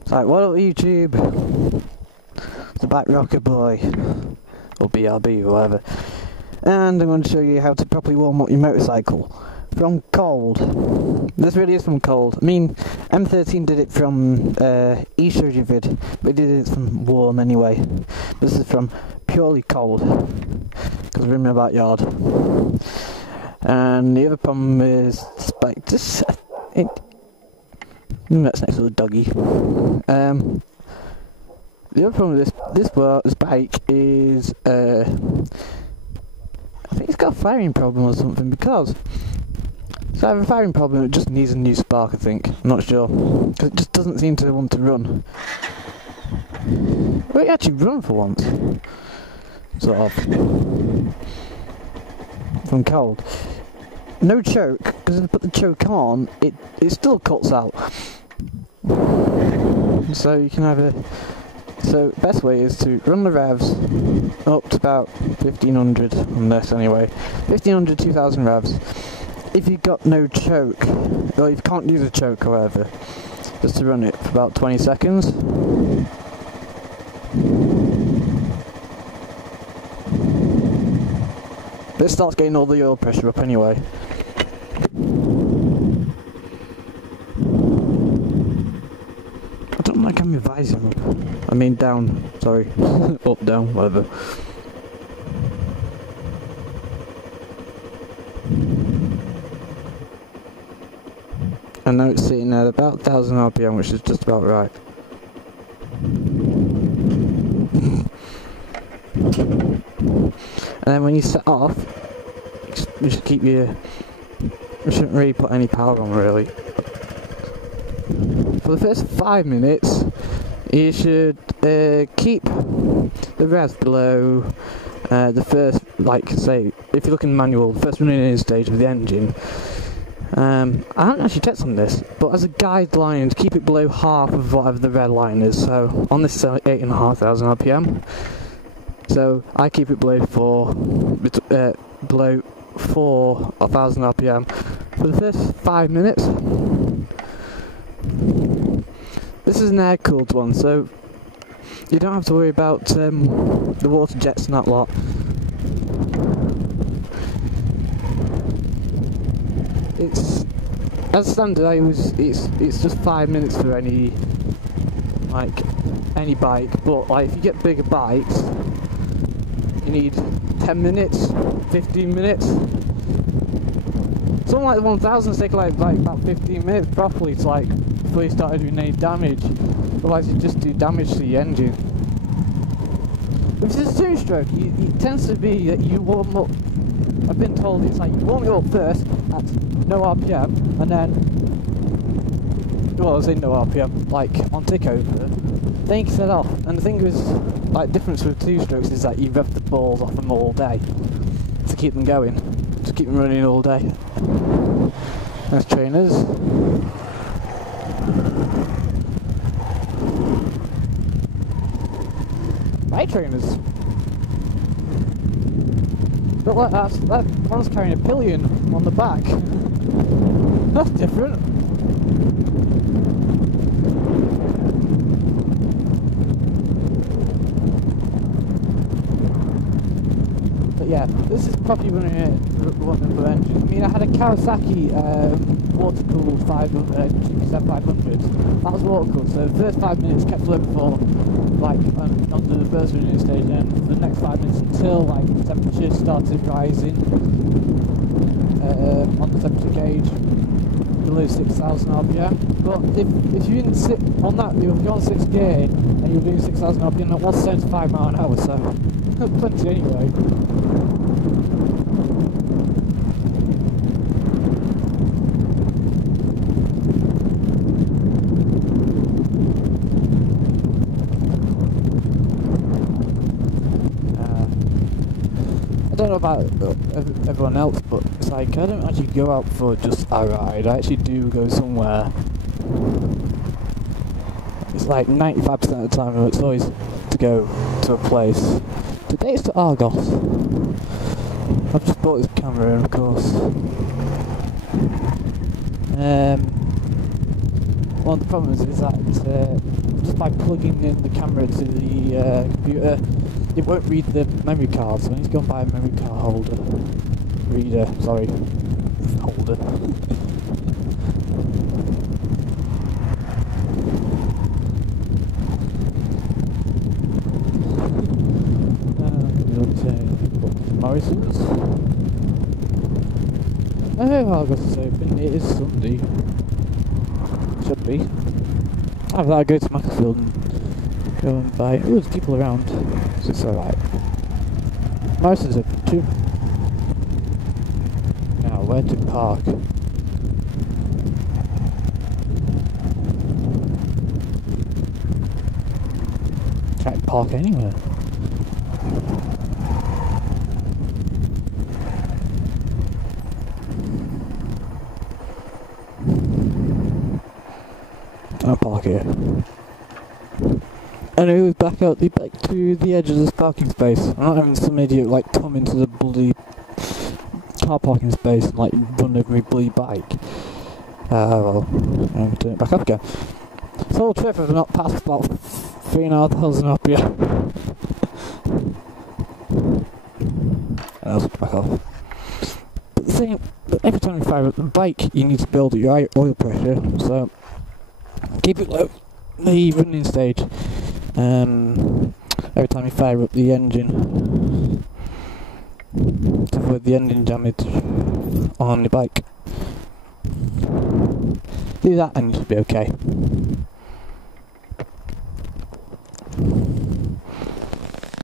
It's like, what up YouTube? The BikeRockerBoy, or BRB, or whatever. And I'm going to show you how to properly warm up your motorcycle from cold. This really is from cold. I mean, M13 did it from, he showed you a vid, but he did it from warm anyway. This is from purely cold, because we're in my backyard. And the other problem is, like, this, that's next to the doggy. The other problem with this bike is, I think it's got a firing problem or something, because it's either a firing problem or it just needs a new spark, I think. I'm not sure, because it just doesn't seem to want to run. Well, it actually run for once, sort of, from cold. No choke, because if I put the choke on, it still cuts out. So you can have a... So the best way is to run the revs up to about 1500 on this anyway. 1500, 2000 revs. If you've got no choke, or if you can't use a choke or whatever, just to run it for about 20 seconds. This starts getting all the oil pressure up anyway. I don't like having my visor up. I mean down, sorry. Up, down, whatever. And now it's sitting at about 1000 RPM, which is just about right. And then when you set off, you should keep your... You shouldn't really put any power on, really. For the first 5 minutes, you should keep the revs below the first, like, say, if you look in the manual, the first running in stage of the engine. I haven't actually checked on this, but as a guideline, to keep it below half of whatever the red line is. So on this, it's 8,500 RPM. So I keep it below 4,000 RPM for the first 5 minutes. This is an air-cooled one, so you don't have to worry about the water jets and that lot. It's as standard. It's just 5 minutes for any bike, but like if you get bigger bikes, you need 10 minutes, 15 minutes. Something like the 1000's take like about 15 minutes properly to before you started doing any damage. Otherwise you just do damage to the engine. If it's a two-stroke, it tends to be that you warm up. I've been told it's like you warm it up first at no RPM, and then, well, I was in no RPM, like on tick over, then you can set off. And the thing is, like, difference with two-strokes is that you rev the balls off them all day to keep them going, to keep them running all day. Nice trainers. Bike trainers. But like that one's carrying a pillion on the back. That's different. But yeah, this is probably running a one-number engine. I mean, I had a Kawasaki water-cooled GP7 500. That was water-cooled, so the first 5 minutes kept flowing for under the first running stage, and for the next 5 minutes until the temperature started rising on the temperature gauge below 6,000 RPM. But if you didn't sit on that, if you're on 6th gear and you're doing 6,000 RPM, that was 75 miles an hour, so plenty anyway. I don't know about everyone else, but it's like I don't actually go out for just a ride. I actually do go somewhere. It's like 95% of the time it's always to go to a place. Today it's to Argos. I've just bought this camera, of course. one of the problems is that just by plugging in the camera to the computer, it won't read the memory card, so I need to go and buy a memory card holder. Reader, sorry. Holder. Morrison's. Oh, August is open. It is Sunday. Should be. I thought I'd go to Macclesfield and go and buy. Oh, there's people around, so it's alright. Morrison's open too. Now, where to park? Can't park anywhere. I'll park here. Anyway, back out back to the edge of this parking space. I'm not having some idiot like come into the bloody car parking space and like run over my bloody bike. Well, I'm gonna turn it back up again. This whole trip I've not passed about 3,500 up yet. And I'll back off. But the thing, every time you fire up the bike, you need to build your oil pressure, so keep it low, the running stage, every time you fire up the engine, to avoid the engine damage on the bike. Do that and you'll be okay.